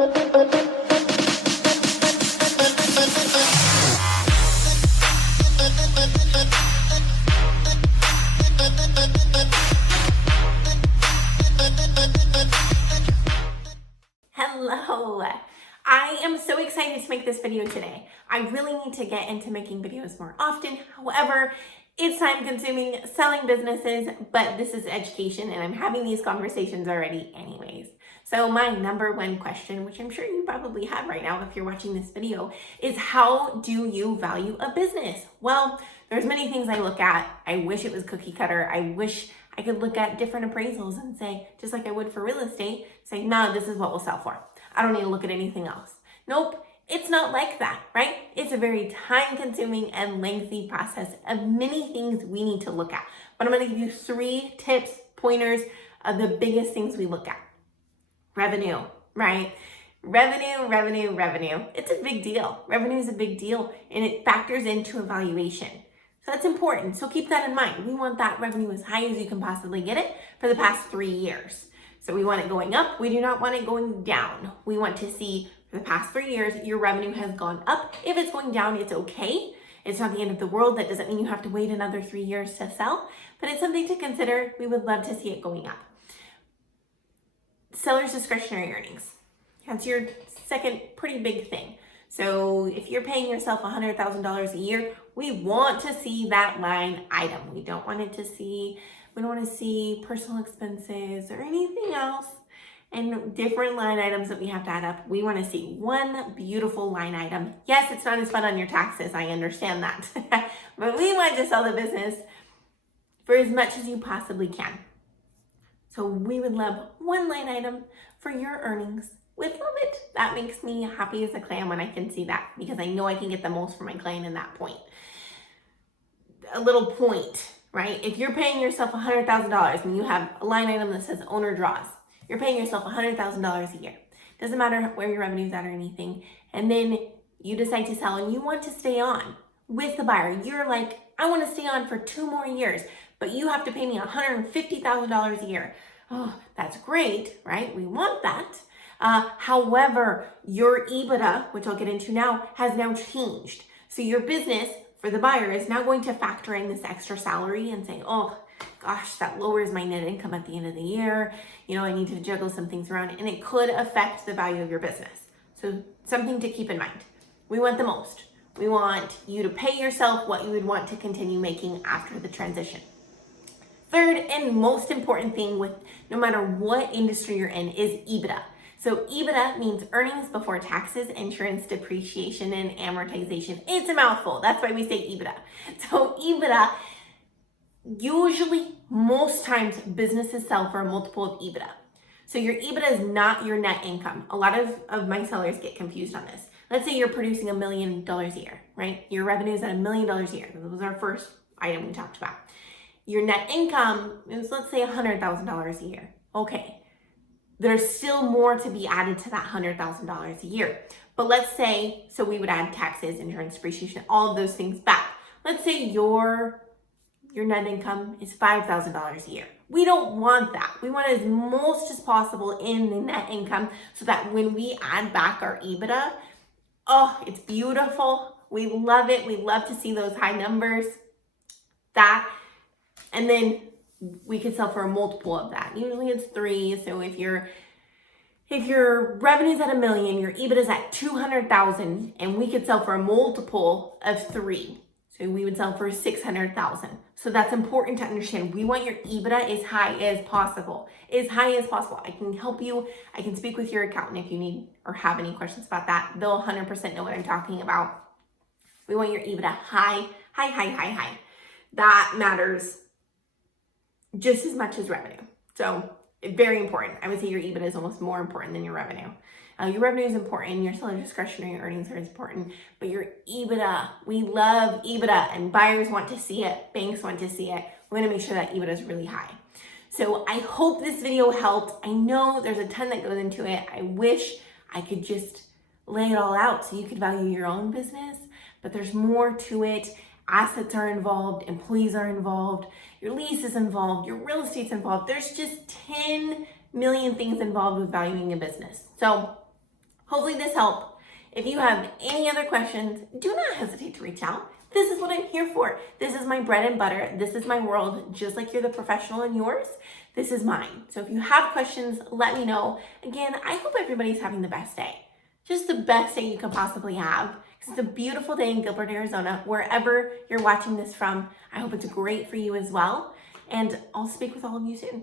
Hello! I am so excited to make this video today. I really need to get into making videos more often. However, it's time consuming selling businesses, but this is education and I'm having these conversations already anyways. So my number one question, which I'm sure you probably have right now if you're watching this video, is how do you value a business? Well, there's many things I look at. I wish it was cookie cutter. I wish I could look at different appraisals and say, just like I would for real estate, say, no, this is what we'll sell for. I don't need to look at anything else. Nope, it's not like that, right? It's a very time-consuming and lengthy process of many things we need to look at. But I'm going to give you 3 tips, pointers of the biggest things we look at. Revenue, right? Revenue. It's a big deal. Revenue is a big deal, and it factors into evaluation. So that's important. So keep that in mind. We want that revenue as high as you can possibly get it for the past 3 years. So we want it going up. We do not want it going down. We want to see for the past 3 years, your revenue has gone up. If it's going down, it's okay. It's not the end of the world. That doesn't mean you have to wait another 3 years to sell, but it's something to consider. We would love to see it going up. Seller's discretionary earnings. That's your second pretty big thing. So if you're paying yourself $100,000 a year, we want to see that line item. We don't want to see personal expenses or anything else and different line items that we have to add up. We want to see one beautiful line item. Yes, it's not as fun on your taxes. I understand that. But we want to sell the business for as much as you possibly can. So we would love one line item for your earnings. We'd love it. That makes me happy as a clam when I can see that, because I know I can get the most for my client in that point. A little point, right? If you're paying yourself $100,000 and you have a line item that says owner draws, you're paying yourself $100,000 a year. Doesn't matter where your revenue's at or anything. And then you decide to sell and you want to stay on with the buyer. You're like, I want to stay on for 2 more years, but you have to pay me $150,000 a year. Oh, that's great, right? We want that. However, your EBITDA, which I'll get into now, has now changed. So your business for the buyer is now going to factor in this extra salary and say, oh gosh, that lowers my net income at the end of the year. You know, I need to juggle some things around, and it could affect the value of your business. So something to keep in mind. We want the most. We want you to pay yourself what you would want to continue making after the transition. Third and most important thing with no matter what industry you're in is EBITDA. So EBITDA means earnings before taxes, insurance, depreciation, and amortization. It's a mouthful. That's why we say EBITDA. So EBITDA, usually, most times, businesses sell for a multiple of EBITDA. So your EBITDA is not your net income. A lot of my sellers get confused on this. Let's say you're producing $1 million a year, right? Your revenue is at $1 million a year. That was our first item we talked about. Your net income is, let's say, $100,000 a year. Okay. There's still more to be added to that $100,000 a year. But let's say, so we would add taxes, insurance, depreciation, all of those things back. Let's say your net income is $5,000 a year. We don't want that. We want as most as possible in the net income so that when we add back our EBITDA, oh, it's beautiful. We love it. We love to see those high numbers. And then we could sell for a multiple of that. Usually it's 3. So if your revenue's at $1 million, your EBITDA is at $200,000, and we could sell for a multiple of 3. So we would sell for $600,000. So that's important to understand. We want your EBITDA as high as possible. As high as possible. I can help you. I can speak with your accountant if you need or have any questions about that. They'll 100% know what I'm talking about. We want your EBITDA high. That matters just as much as revenue. So very important. I would say your EBITDA is almost more important than your revenue. Your revenue is important. Your seller discretionary earnings are important, but your EBITDA, we love EBITDA, and buyers want to see it. Banks want to see it. We want to make sure that EBITDA is really high. So I hope this video helped. I know there's a ton that goes into it. I wish I could just lay it all out so you could value your own business, but there's more to it. Assets are involved, employees are involved, your lease is involved, your real estate's involved. There's just 10 million things involved with valuing a business. So Hopefully this helped. If you have any other questions, do not hesitate to reach out. This is what I'm here for. This is my bread and butter. This is my world. Just like you're the professional in yours, this is mine. So if you have questions, let me know. Again, I hope everybody's having the best day. Just the best day you could possibly have. It's a beautiful day in Gilbert, Arizona. Wherever you're watching this from, I hope it's great for you as well. And I'll speak with all of you soon.